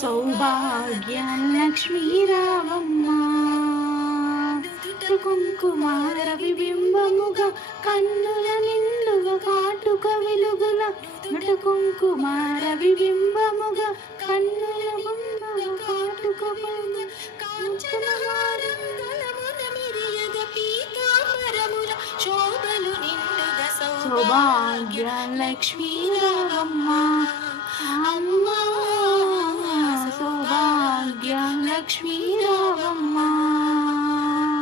సౌభాగ్య లక్ష్మీ రావమ్మ కుంకుమార విబింబముగా కన్నుల నిండుగా కాటుక వెలుగుల నుట కుంకుమార విబింబముగా కన్నుల ముందుగా కాటుక వెలుగుల కాంచనహారం గలమున మిరియగ పీతాంబరముల శోభలు నిండుగా సౌభాగ్య లక్ష్మీ రావమ్మ అమ్మ సౌభాగ్య లక్ష్మీ రావమ్మ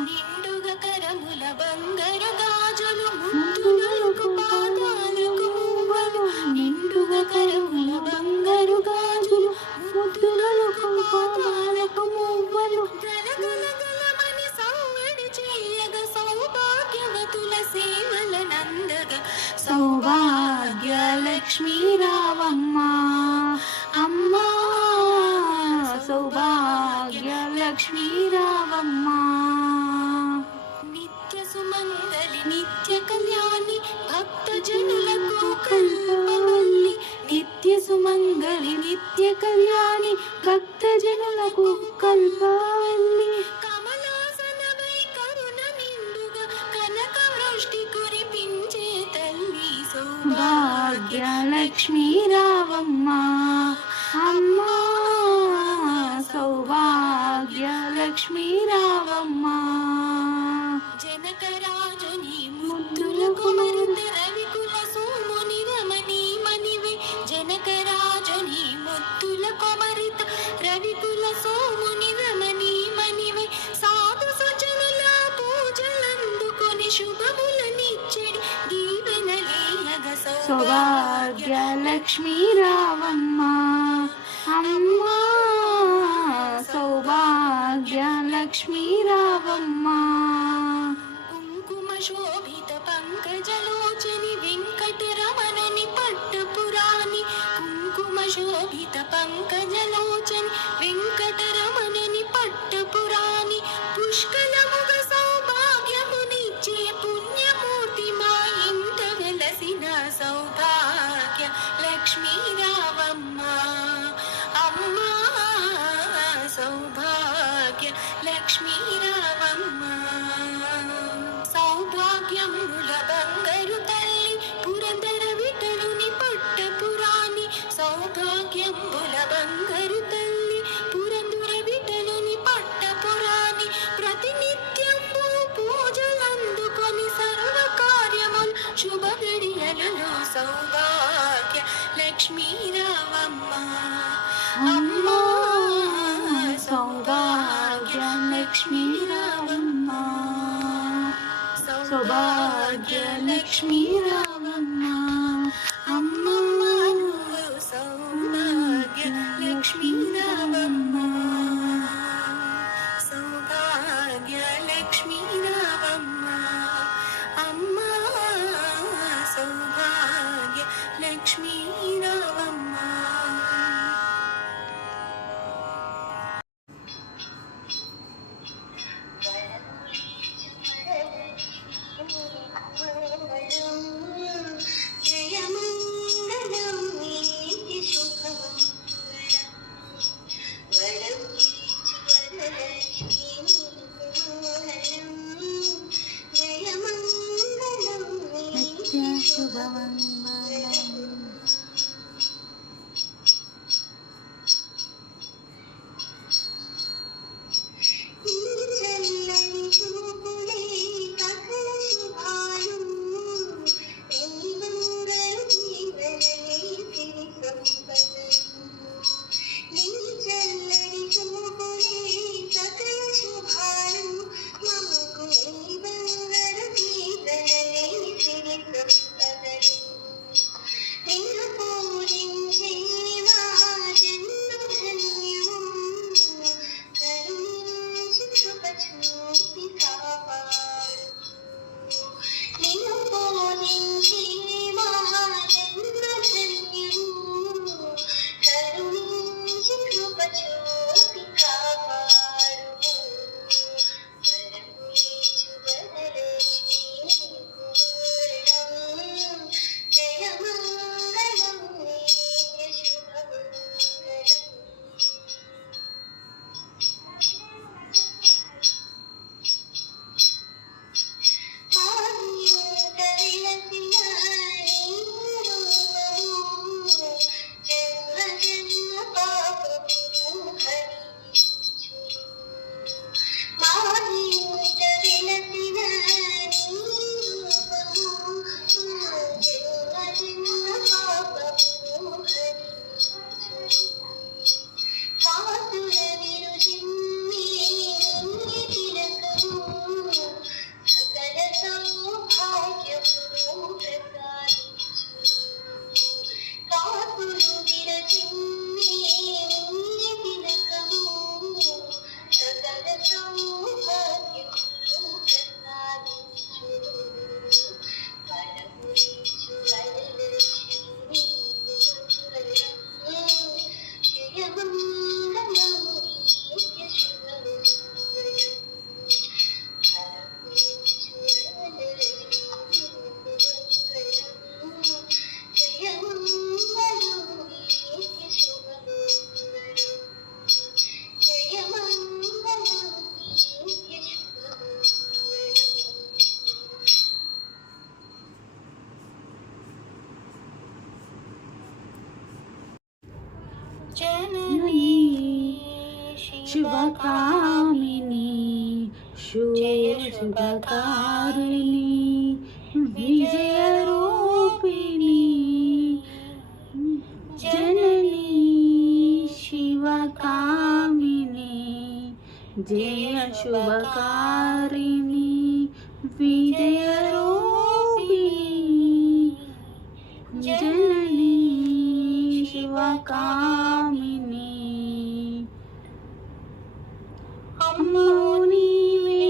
నిండుగా కరముల బంగారు గాజులు ముద్దులకు పాదాలకు మువ్వలు నిండుగా కరముల బంగారు గాజులు ముద్దులకు పాదాలకు మువ్వలు గలగల గలమని సౌవడి చేయగ సౌభాగ్యవతుల సేవల నందగ సౌభాగ్య లక్ష్మీ రావమ్మ అమ్మ సౌభాగ్య లక్ష్మీ రావమ్మ నిత్య సుమంగళి నిత్య కళ్యాణి భక్త జనులకు కల్పవల్లి నిత్య సుమంగళి నిత్య కళ్యాణి భక్త జనులకు కల్పవల్లి కమలాసనమై కరుణ నిండుగా కనక వృష్టి కురిపించే తల్లి సౌభాగ్య లక్ష్మీ రావమ్మ అమ్మ సౌభాగ్య లక్ష్మీ రావమ్మ జనకరాజుని ముద్దుల కుమరుత రవికుల సోముని రమణి మణివే జనకరాజుని ముద్దుల కుమరిత రవికుల సోముని రమణి మణివే సాధు సజనుల పూజలందుకొని శుభములనిచ్చెడి దీవెనలీయగ సౌభాగ్య లక్ష్మీ రావమ్మ అమ్మ సౌభాగ్య లక్ష్మీ రావమ్మ కుంకుమ శోభిత పంకజలోచని వెంకటరమణని పట్టపురాణి కుంకుమ శోభిత పంకజలోచని వెంకటరమణని పట్టపురాణి పుష్కలముగ సౌభాగ్యమునిచ్చే పుణ్యమూర్తి మా ఇంట వెలసిన సౌభాగ్య లక్ష్మీ రావమ్మ అమ్మ సౌభాగ్య లక్ష్మీ రావమ్మ సౌభాగ్యముల బంగారు తల్లి పురందర విఠలుని పట్టపురాణి సౌభాగ్యముల బంగారు తల్లి పురందర విఠలుని పట్టపురాణి ప్రతినిత్యంబు పూజలందుకొని సర్వ కార్యములు శుభ గడియలలో సౌభాగ్య లక్ష్మీ రావమ్మ అమ్మ సౌభాగ్య లక్ష్మీ రావమ్మ సౌభాగ్య లక్ష్మీ రావమ్మ అమ్మ సౌభాగ్య లక్ష్మీ రావమ్మ సౌభాగ్య లక్ష్మీ రావమ్మ అమ్మ సౌభాగ్య లక్ష్మీ రావమ్మ శుభకారిణి విజయరూపిణి జననీ శివకామిని జయ శుభకారిణి విజయరూపిణి జననీ శివకామిని అమ్మవు నీవే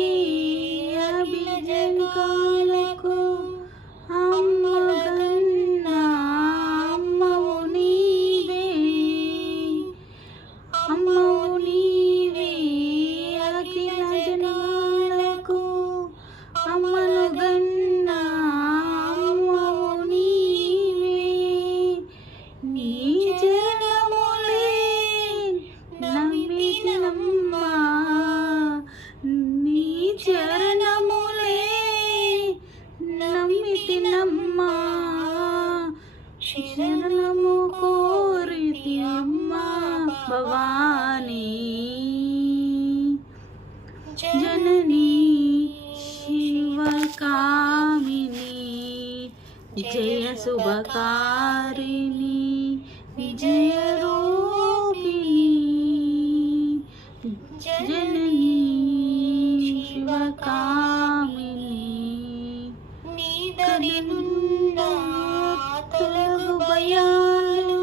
అభిజనకాలకు అమ్మగన్నా అమ్మవు నీవే అమ్మవు నీవే అఖిల జనాలకు అమ్మను గన్నా అమ్మవు నీవే నీ చరణములే నమ్మితినమ్మా నీ చరణములే నమ్మితినమ్మా శరణము కోరితి అమ్మా భవానీ జననీ శివకామిని జయ శుభకారిణి విజయరూపిణి జననీ శివకామిని నీ దరినున్న తొలగు భయాలు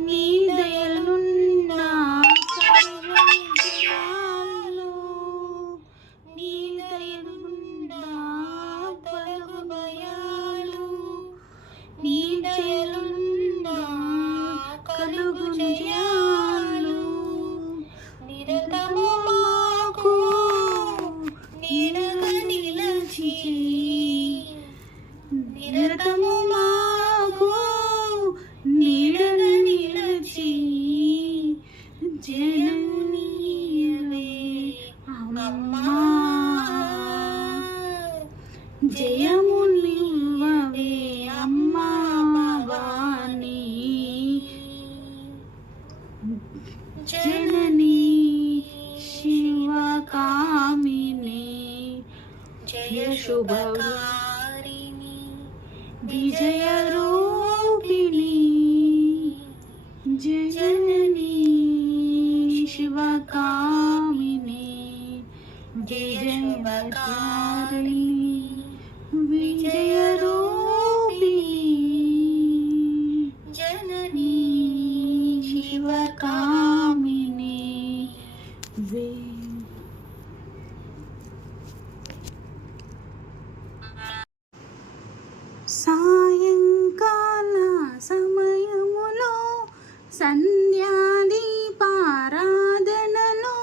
నీ దయనున్న సర్వజయాలు నీ దయనున్న తొలగు భయాలు నీ దయనున్న కలుగు జయాలు నిరతము మాకు నీడగా నిలచి నిరతము మాకు నీడన నిలచి జననీయవే అమ్మా జయము నివ్వవే అమ్మా భవానీ జననీ శివకామిని జయ శుభకారిణి విజయరూపిణి జననీ శివకామిని విజయకారిణి విజయరూపిణి జననీ శివకామిని సాయంకాల సమయములో సంధ్యాదీపారాధనలో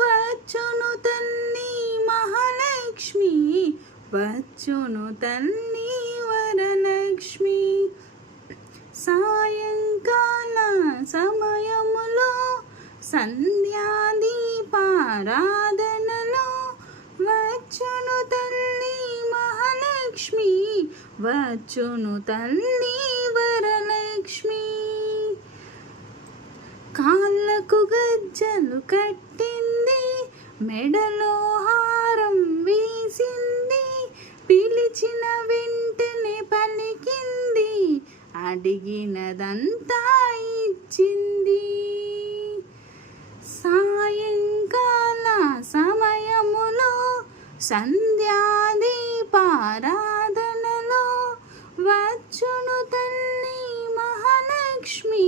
వచ్చును తల్లి మహాలక్ష్మి వచ్చును తల్లి వరలక్ష్మి సాయంకాల సమయములో సంధ్యాదీపారాధనలో వచ్చును తల్లి మహాలక్ష్మి వచ్చును తల్లి వరలక్ష్మి కాళ్ళకు గజ్జలు కట్టింది మెడలో హారం వేసింది పిలిచిన వెంటనే పలికింది అడిగినదంతా ఇచ్చింది సాయంకాల సమయములో సంధ్యాదీపారాధనలో వచ్చును తల్లి మహాలక్ష్మి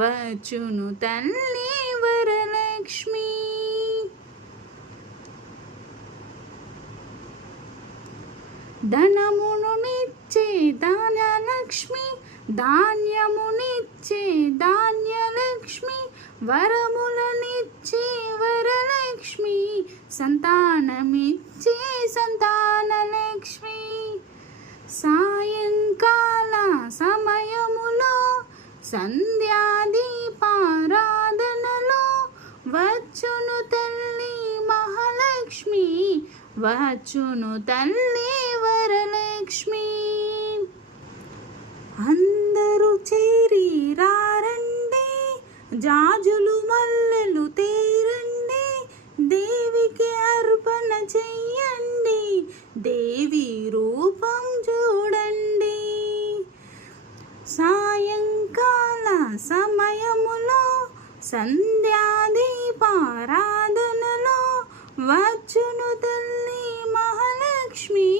వచ్చును తల్లి వరలక్ష్మి ధనమును నిచ్చే ధాన్యలక్ష్మి ధాన్యమునిచ్చే ధాన్యలక్ష్మి వరములనిచ్చే వరలక్ష్మి సంతానమిచ్చే సంతానలక్ష్మి సాయంకాల సమయములో సంధ్యాదీపారాధనలో వచ్చును తల్లి మహాలక్ష్మి వచ్చును తల్లి వరలక్ష్మి అందరూ చేరి రారండి జాజులు మల్లెలు తే చెయ్యండి, దేవి రూపం చూడండి. సాయంకాల సమయములో సంధ్యాదీపారాధనలో వచ్చును తల్లి మహాలక్ష్మి,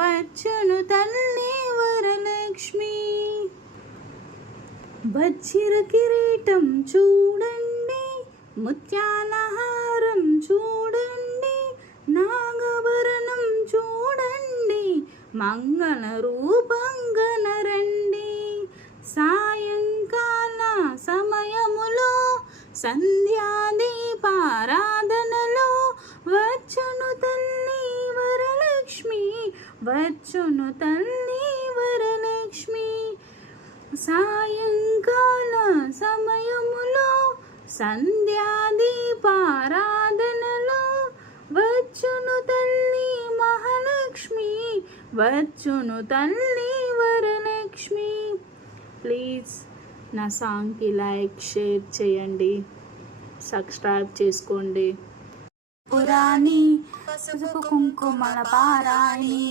వచ్చును తల్లి వరలక్ష్మి. వజ్ర కిరీటం చూడండి, ముత్యాల హారం చూడండి, నాగభరణం చూడండి, మంగళ రూపంగన రండి. సాయంకాల సమయములో సంధ్యాదీపారాధనలో వచ్చును తల్లి వరలక్ష్మి, వచ్చును తల్లి వరలక్ష్మి. సాయంకాల సమయములో సంధ్యాదీపారాధనలో వచ్చును తల్లి మహాలక్ష్మి, వచ్చును తల్లి వరలక్ష్మి. ప్లీజ్ నా సాంగ్కి లైక్ షేర్ చేయండి, సబ్స్క్రైబ్ చేసుకోండి. పురాణి పసుపు కుంకుమల పారాణి,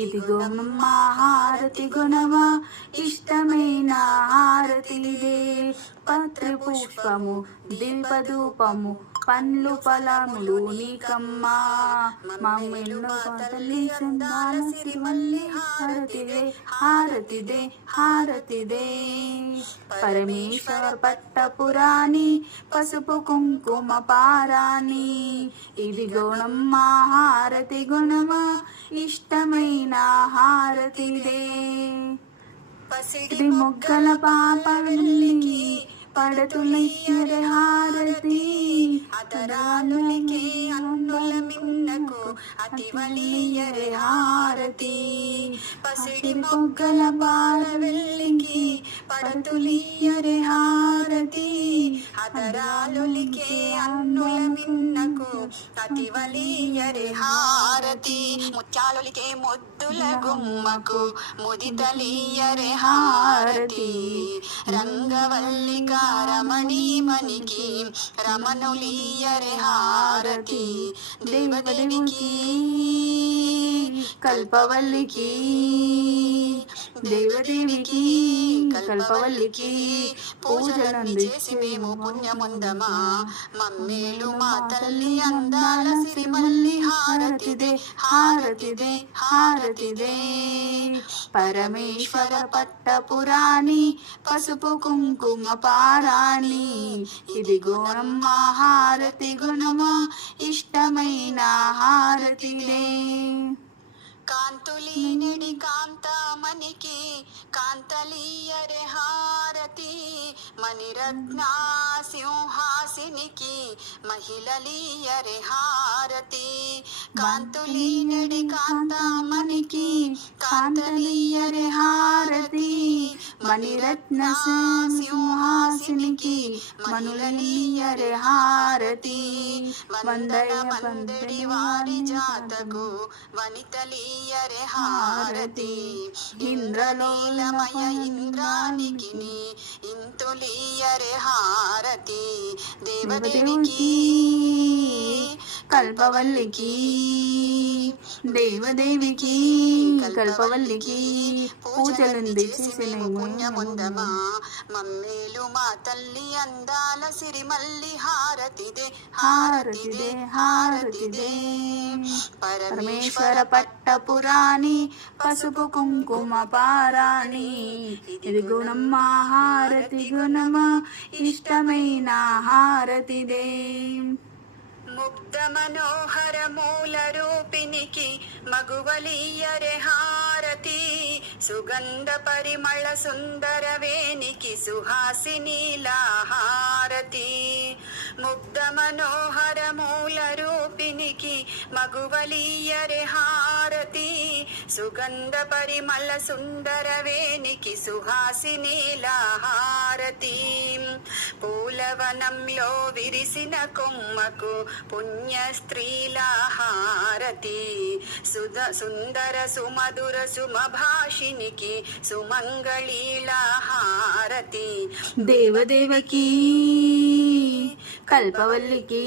ఇదిగో మా హారతి గుణమా, ఇష్టమైన హారతిదే. పత్రి పుష్పము దీపధూపము పండ్లు ఫలములు నీకమ్మా, మమ్మెన్నో తల్లి చందాల సిరిమల్లి హారతిదే, హారతిదే, హారతిదే. పరమేశ్వర పట్టపురాణి పసుపు కుంకుమ పారాణి, ఇది గుణమ్మా హారతి గుణమా, ఇష్టమైన హారతిదే. పసిడి మొగ్గల పాపల్లికి పడతులయ్యరే హారతి, అతరాలులికే అన్నుల మిన్నకు అతివలియరే హారతి. పసిడి మొగ్గల పాలవెల్లికి పడతులియరే హారతి, అతరాలులికే అన్నుల మిన్నకు అతివలియరే హారతి. ముత్యాలులికే ముద్దుల గుమ్మకు ముదితలియరే హారతి, రంగవల్లిక రమణీమణికి రమణులియరే హారతి. దేవదేవికి కల్పవల్లికి, దేవదేవికి కల్పవల్లికి పూజలను చేసి మేము పుణ్యముందమా, మమ్మేలు మా తల్లి అందాల సిరిమల్లి హారతిదే, హారతిదే, హారతిదే. పరమేశ్వర పట్టపురాణి పసుపు కుంకుమ పారాణి, ఇది గుణమ్మా హారతి గుణమా, ఇష్టమైన హారతిదే. కాంతులీనడి కాంతామణికి కాంతలీయరే హారతి, మణిరత్న సింహాసినికి మహిళలీయరే హారతి. కాంతులీనడి కాంతామణికి కాంతలీయరే హారతి, మణిరత్న సింహాసినికి మనులలీయరే హారతి. వందయ వందడి వారి జాతకు వనితలీయరే హారతి, ఇంద్రలోలమయ ఇంద్రానికి ఇంతులీయరే హారతి. దేవదేవికి కల్పవల్లికి, దేవదేవికి కల్పవల్లికి పూజలు చేసి పుణ్యముందమా, మమ్మేలు మా తల్లి అందాల సిరిమల్లి హారతిదే, హారతిదే, హారతిదే. పరమేశ్వర పట్టపురాణి పసుపు కుంకుమ పారాణి, ఇది గుణమ్మా హారతి గుణమా, ఇష్టమైన హారతిదే. ముగ్ధ మనోహర మూల రూపినికి మగువలీయరే హారతి, సుగంధ పరిమళ సుందర వేనికి సుహాసినీలా హారతి. ముగ్ధ మనోహర మూల రూపినికి మగువలీయరే హారతి, సుగంధ పరిమళ సుందరవేనికి సుహాసినీలా హారతి పూలవనంలో విరిసిన కొమ్మకు పుణ్య స్త్రీలా హారతి సుందర సుమధుర సుమభాషినికి సుమంగళీలా హారతి దేవదేవకి కల్పవల్లికి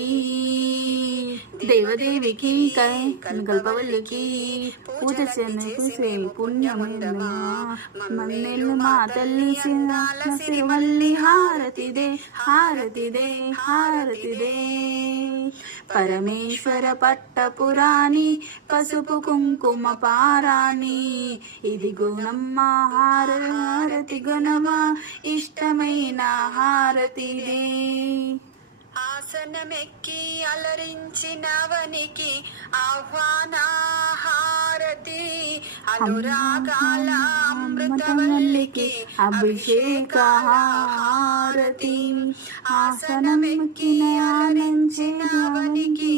దేవదేవికి కల్పవల్లికి పూజ చేసే పుణ్యముందమా మన్నేలు మా తల్లి శివల్లి హారతిదే హారతిదే హారతిదే పరమేశ్వర పట్టపురాణి పసుపు కుంకుమ పారాణి ఇది గుణమ్మ హారతి గుణమా ఇష్టమైన హారతిదే ఆసనమెక్కి అలరించినవనికి ఆహ్వాన హారతి అనురాగాల అమృతవల్లికి అభిషేక హారతి ఆసనమెక్కి ఆనందించినవనికి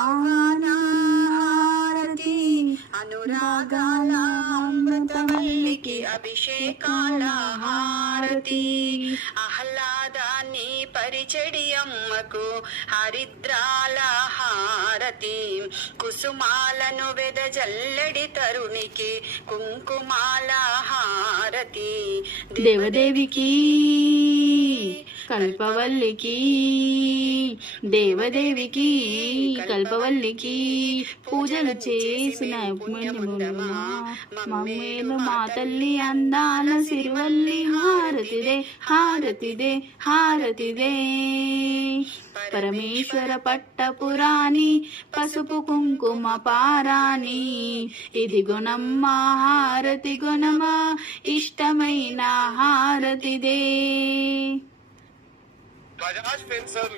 ఆహ్వాన హారతి అనురాగాల అమృతవల్లికి అభిషేకాల హారతి ఆహ్లాదాన్ని పరిచడి అమ్మకు హరిద్రాల హారతి కుసుమాలను వెదజల్లడి తరుణికి కుంకుమాల హారతి దేవదేవికి కల్పవల్లికి దేవదేవికి కల్పవల్లికి పూజలు చేసిన పుణ్యములమా మమ్మేలు మా తల్లి అందాల సిరివల్లి హారతిదే హారతిదే హారతిదే పరమేశ్వర పట్టపురాణి పసుపు కుంకుమ పారాణి ఇది గుణమ్మ హారతి గుణమా ఇష్టమైన హారతిదే. Bajaj Finserv